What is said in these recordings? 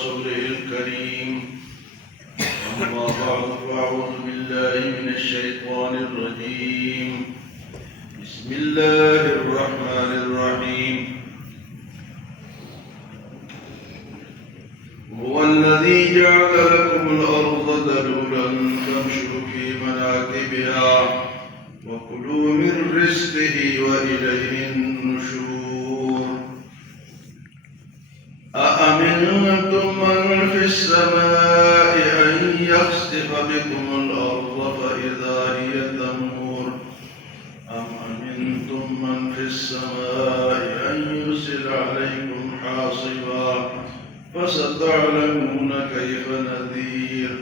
ورسوله الكريم. أما بعد فأعوذ بالله من الشيطان الرجيم. بسم الله الرحمن الرحيم. هو الذي جعل لكم الأرض ذلولا فامشوا في مناكبها وكلوا من رزقه وإليه النشور. أأمنتم من في السماء أن يخسف بكم الأرض فإذا هي تمور أم أمنتم من في السماء أن يرسل عليكم حاصبا فستعلمون كيف نذير.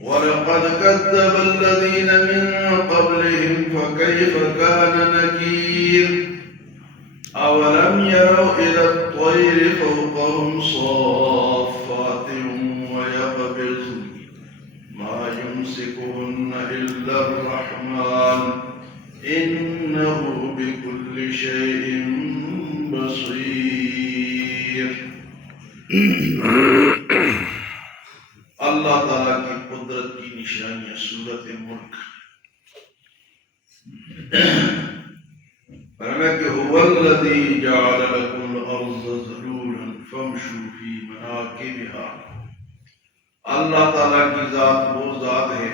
ولقد كذب الذين من قبلهم فكيف كان نكير. أولم يروا إلى الطير فوقهم صافات ويقبضن ما يمسكهن إلا الرحمن إنه بكل شيء بصير. اللہ تعالیٰ کی قدرت کی نشانیاں سورۃ ملک. فرمایا کہ هو الذی جعل لکم الارض ذلولا فامشوا فی مناکبها. اللہ تعالیٰ کی ذات وہ ذات ہے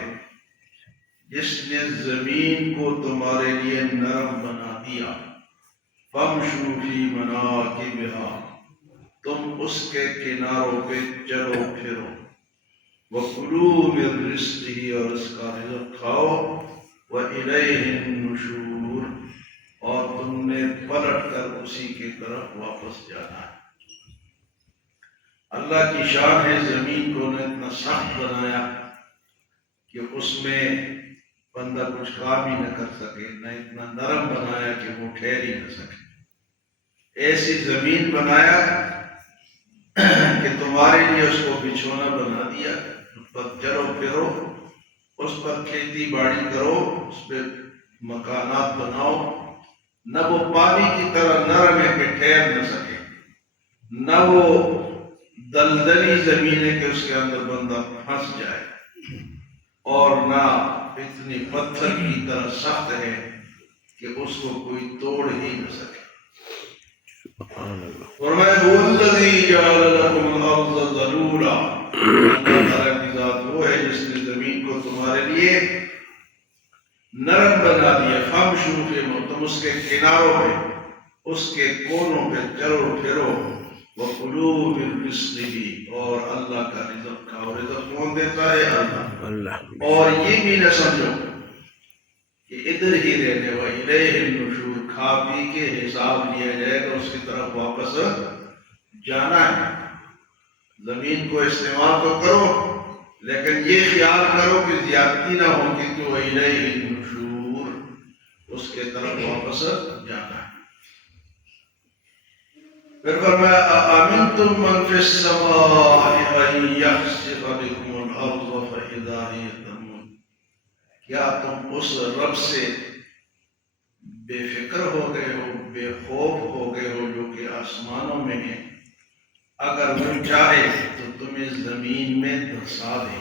جس نے زمین کو تمہارے لیے نرم بنا دیا. فامشوا فی مناکبها، تم اس کے کناروں پہ چلو پھرو. وَكُلُوا مِن رِزْقِهِ، اور اس کا رزق کھاؤ. وَإِلَيْهِ النُّشُورُ، اور تم نے پلٹ کر اسی کی طرف واپس جانا ہے. اللہ کی شان ہے زمین کو نے اتنا سخت بنایا کہ اس میں بندہ کچھ کام ہی نہ کر سکے، نہ اتنا نرم بنایا کہ وہ ٹھہر ہی نہ سکے. ایسی زمین بنایا کہ تمہارے لیے اس کو بچھونا بنا دیا. اس پر چلو پھرو، اس پر کھیتی باڑی کرو، اس پہ مکانات بناؤ. نہ وہ پانی کی طرح نرم ہے کہ ٹھہر نہ سکے، نہ وہ دلدلی زمین ہے کہ اس کے اندر بندہ پھنس جائے، اور نہ اتنی پتھر کی طرح سخت ہے کہ اس کو کوئی توڑ ہی نہ سکے. فرمایا هو الذی جعل لکم الارض ذلولا. اللہ تعالیٰ کی ذات وہ ہے جس نے زمین کو تمہارے لیے نرم بنا دیا. فامشوا فی، تم اس کے کناروں پہ، اس کے کونوں پہ چلو پھرو. وَكُلُوا مِن رِزْقِهِ، اور اللہ کا رزق کھاؤ. رزق کون دیتا ہے؟ اللہ. اور یہ بھی نہ سمجھو کہ ادھر ہی رہنے. وَإِلَيْهِ النُّشُورُ، کھا پی کے حساب لیا جائے گا، اس کی طرف واپس جانا ہے. زمین کو استعمال تو کرو، لیکن یہ خیال کرو کہ زیادتی نہ ہو کہ وَإِلَيْهِ النُّشُورُ، اس کے طرف واپس جانا ہے. پھر فرمایا أَأَمِنْتُمْ مَنْ فِي السَّمَاءِ أَنْ يَخْسِفَ بِكُمُ الْأَرْضَ فَإِذَا هِيَ تَمُورُ. کیا تم اس رب سے بے فکر ہو گئے ہو، بے خوف ہو گئے ہو جو کہ آسمانوں میں ہے؟ اگر وہ چاہے تو تمہیں زمین میں دھسا دے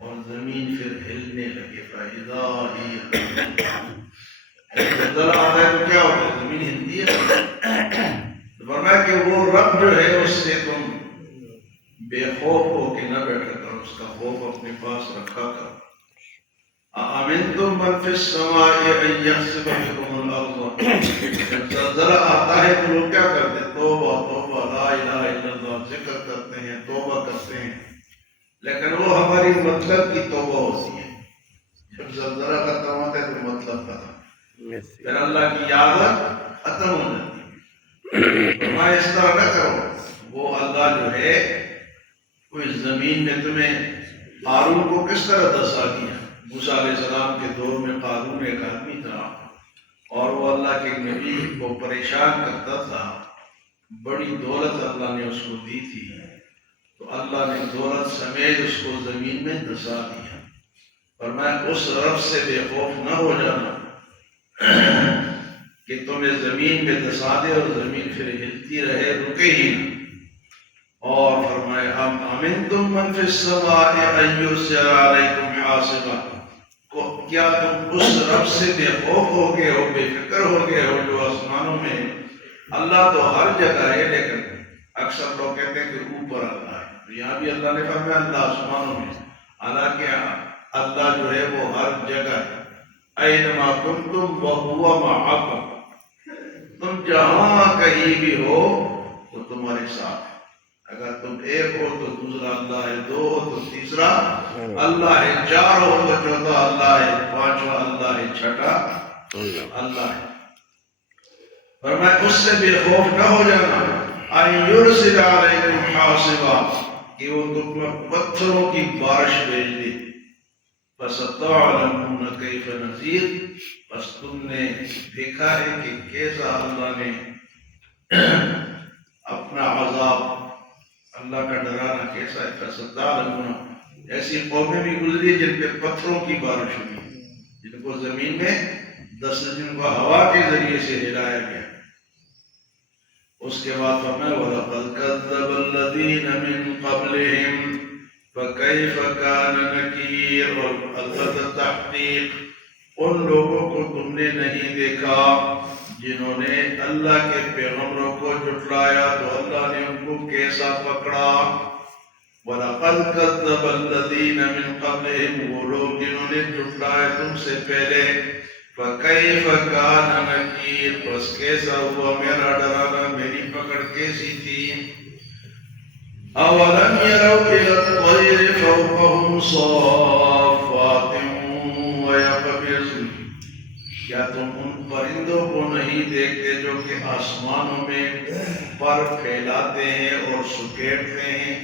اور زمین پھر ہلنے لگے. فَإِذَا هِيَ تَمُورُ. زلزلہ آتا ہے تو کیا ہوتا ہے؟ زمین ہلتی ہے. فرمایا کہ وہ رب جو ہے اس سے تم بے خوف ہو کے نہ بیٹھا کرو، اس کا خوف اپنے پاس رکھا کرو. أَأَمِنْتُمْ مَنْ فِي السَّمَاءِ أَنْ يَخْسِفَ بِكُمُ الْأَرْضَ. جب زلزلہ آتا ہے تو لوگ کیا کرتے ہیں؟ توبہ توبہ، لا الہ الا اللہ، ذکر کرتے ہیں، توبہ کرتے ہیں. لیکن وہ ہماری مطلب کی توبہ ہوتی ہے. جب زلزلہ ختم ہوتا ہے تو مطلب ختم، پھر اللہ کی یاد ختم ہو جاتی ہے. فرمایا اس طرح نہ کرو. وہ اللہ جو ہے کوئی زمین میں تمہیں قارون کو کس طرح دھسا دیا. موسیٰ علیہ السلام کے دور میں قارون ایک آدمی تھا اور وہ اللہ کے نبی کو پریشان کرتا تھا. بڑی دولت اللہ نے اس کو دی تھی، تو اللہ نے دولت سمیت اس کو زمین میں دھسا دیا. فرمایا اس رب سے بے خوف نہ ہو جانا کہ تمہیں زمین میں دھسا دے اور زمین پھر ہلتی رہے، رکے ہی نہ. اور ہم امنتم من فی السماء ان یرسل علیکم حاصبا، کیا تم اس رب سے بے خوف ہو گئے ہو، بے فکر ہو گئے ہو جو آسمانوں میں؟ اللہ تو ہر جگہ ہے، لیکن اکثر لوگ کہتے ہیں کہ اوپر اللہ ہے، یہاں بھی اللہ نے فرمایا اللہ آسمانوں میں، حالانکہ اللہ جو ہے وہ ہر جگہ ہے۔ اینما کنتم وہو معکم، تم جہاں کہیں بھی ہو وہ تمہارے ساتھ ہے۔ اگر تم ایک ہو تو دوسرا اللہ ہے، دو ہو تو تیسرا اللہ ہے، چار ہو تو چوتھا اللہ ہے، پانچواں اللہ ہے، چھٹا اللہ ہے۔ فرمایا اس سے بے خوف نہ ہو جانا، ان یرسل علیکم حاصبا، کہ وہ تم پر پتھروں کی بارش بھیج دے، فستعلمون کیف نذیر، بس تم نے دیکھا ہے کہ کیسا اللہ نے اپنا عذاب، اللہ کا ڈرانا کیسا ہے۔ فستعلمون، ایسی قومیں بھی گزری جن پہ پتھروں کی بارش ہوئی، جن کو زمین میں 10 دن کو ہوا کے ذریعے سے ہلایا گیا۔ اس کے بعد فرمایا وَلَقَدْ كَذَّبَ الَّذِينَ مِن قَبْلِهِمْ فَكَيْفَ كَانَ نَكِيرٌ، اور البتہ تحقیق ان لوگوں کو تم نے نہیں دیکھا جنہوں نے اللہ کے پیغمبروں کو جھٹلایا تو اللہ نے ان کو کیسا پکڑا۔ وَلَقَدْ كَذَّبَ الَّذِينَ مِن قَبْلِهِمْ، وہ لوگ جنہوں نے جھٹلایا تم سے پہلے، فَكَيْفَ كَانَ نَكِيرٌ، بس کیسا ہوا میرا ڈرانا، میری پکڑ کیسی تھی۔ أَوَلَمْ يَرَوْا إِلَى الطَّيْرِ فَوْقَهُمْ صَافَّاتٍ وَيَقْبِضْنَ، کیا تم ان پرندوں کو نہیں دیکھتے جو کہ آسمانوں میں پر پھیلاتے ہیں اور سکیڑتے ہیں،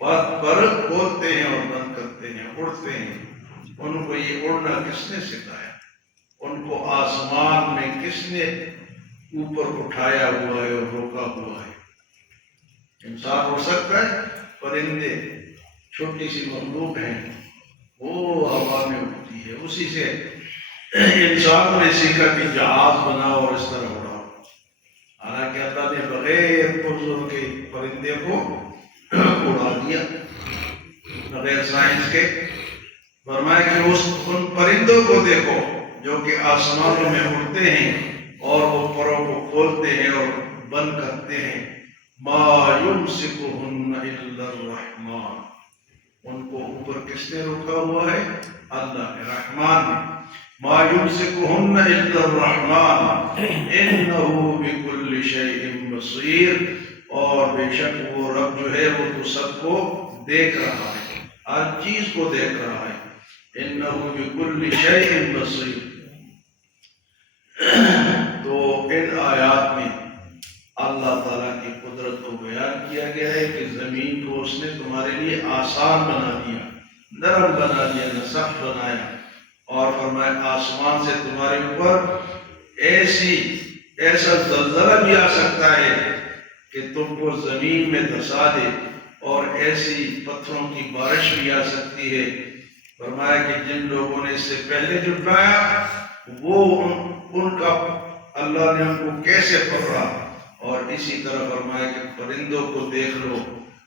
پر کھولتے ہیں اور بند کرتے ہیں، اڑتے ہیں۔ ان کو یہ اڑنا کس نے سکھایا؟ ان کو آسمان میں کس نے اوپر اٹھایا ہوا ہے اور روکا ہوا ہے؟ انسان اڑ سکتا ہے؟ پرندے چھوٹی سی مخلوق ہیں، وہ ہوا میں اڑتی ہے، اسی سے انسانوں نے سیکھا کہ جہاز بناؤ اور اس طرح اڑاؤ، حالانکہ اللہ نے بغیر پرزوں کے پرندے کو اڑا دیا، بغیر سائنس کے۔ فرمایا کہ ان پرندوں کو دیکھو جو کہ آسمانوں میں اڑتے ہیں اور وہ پروں کو کھولتے ہیں اور بند کرتے ہیں۔ ما یمسکہن الا الرحمن، ان کو اوپر کس نے روکا ہوا ہے؟ اللہ نے، رحمان نے۔ ما یمسکہن الا الرحمن انہ بکل شیء بصیر، اور بے شک وہ رب جو ہے وہ تو سب کو دیکھ رہا ہے، ہر چیز کو دیکھ رہا ہے۔ انہ بکل شیء بصیر۔ تو ان آیات میں اللہ تعالیٰ کی قدرت کو بیان کیا گیا ہے کہ زمین کو اس نے تمہارے لیے آسان بنا دیا، نرم بنا دیا، نہ سخت بنایا، اور فرمایا آسمان سے تمہارے اوپر ایسا زلزلہ بھی آ سکتا ہے کہ تم کو زمین میں دھسا دے، اور ایسی پتھروں کی بارش بھی آ سکتی ہے۔ فرمایا کہ جن لوگوں نے اس سے پہلے جھٹلایا وہ ان کا اللہ نے ان کو کیسے پکڑا، اور اسی طرح فرمایا کہ پرندوں کو دیکھ لو،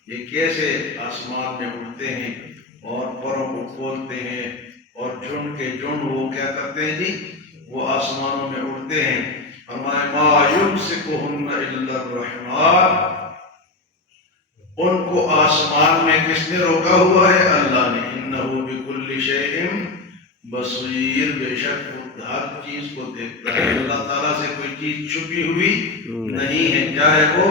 یہ کیسے آسمان میں اڑتے ہیں اور پروں کو کھولتے ہیں، اور جھنڈ کے جھنڈ وہ کیا کرتے ہیں جی، وہ آسمانوں میں اڑتے ہیں۔ فرمایا ما یمسکہن الا الرحمن، ان کو آسمان میں کس نے روکا ہوا ہے؟ اللہ نے۔ انہ بکل شیء بصیر، بے شک وہ ہر چیز کو دیکھتا ہے۔ اللہ تعالیٰ سے کوئی چیز چھپی ہوئی نہیں ہے، چاہے وہ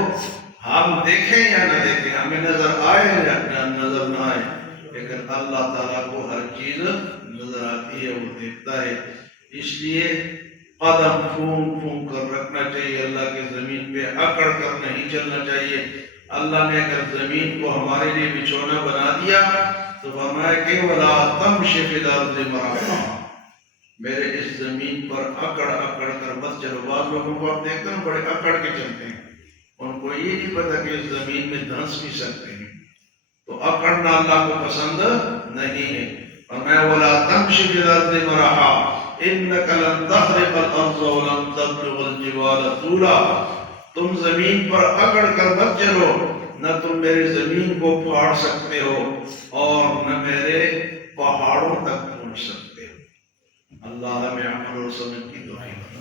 ہم دیکھیں یا نہ دیکھیں، ہمیں نظر آئے یا نظر نہ آئے، لیکن اللہ تعالیٰ کو ہر چیز نظر آتی ہے، وہ دیکھتا ہے۔ اس لیے قدم پھونک پھونک کر رکھنا چاہیے، اللہ کی زمین پہ اکڑ کر نہیں چلنا چاہیے۔ اللہ نے اگر زمین کو ہمارے لیے بچھونا بنا دیا تو فرمایا کہ وَلَا تَمْشِ فِي الْأَرْضِ مَرَحًا، میرے اس زمین پر اکڑ اکڑ کر مت چلو۔ بعض لوگوں کو آپ دیکھتے ہیں بڑے اکڑ کے چلتے ہیں، ان کو یہ نہیں پتا کہ اس زمین میں دھنس بھی سکتے ہیں، تو اکڑنا اللہ کو پسند نہیں ہے۔ فرمایا وَلَا تَمْشِ فِي الْأَرْضِ مَرَحًا إِنَّكَ لَن تَخْرِقَ الْأَرْضَ وَلَن تَبْلُغَ الْجِبَالَ طُولًا، تم زمین پر اکڑ کر مت چلو، نہ تم میری زمین کو پھاڑ سکتے ہو اور نہ میرے پہاڑوں تک پہنچ سکتے ہو۔ اللہ ہمیں عمل اور سمجھ کی توفیق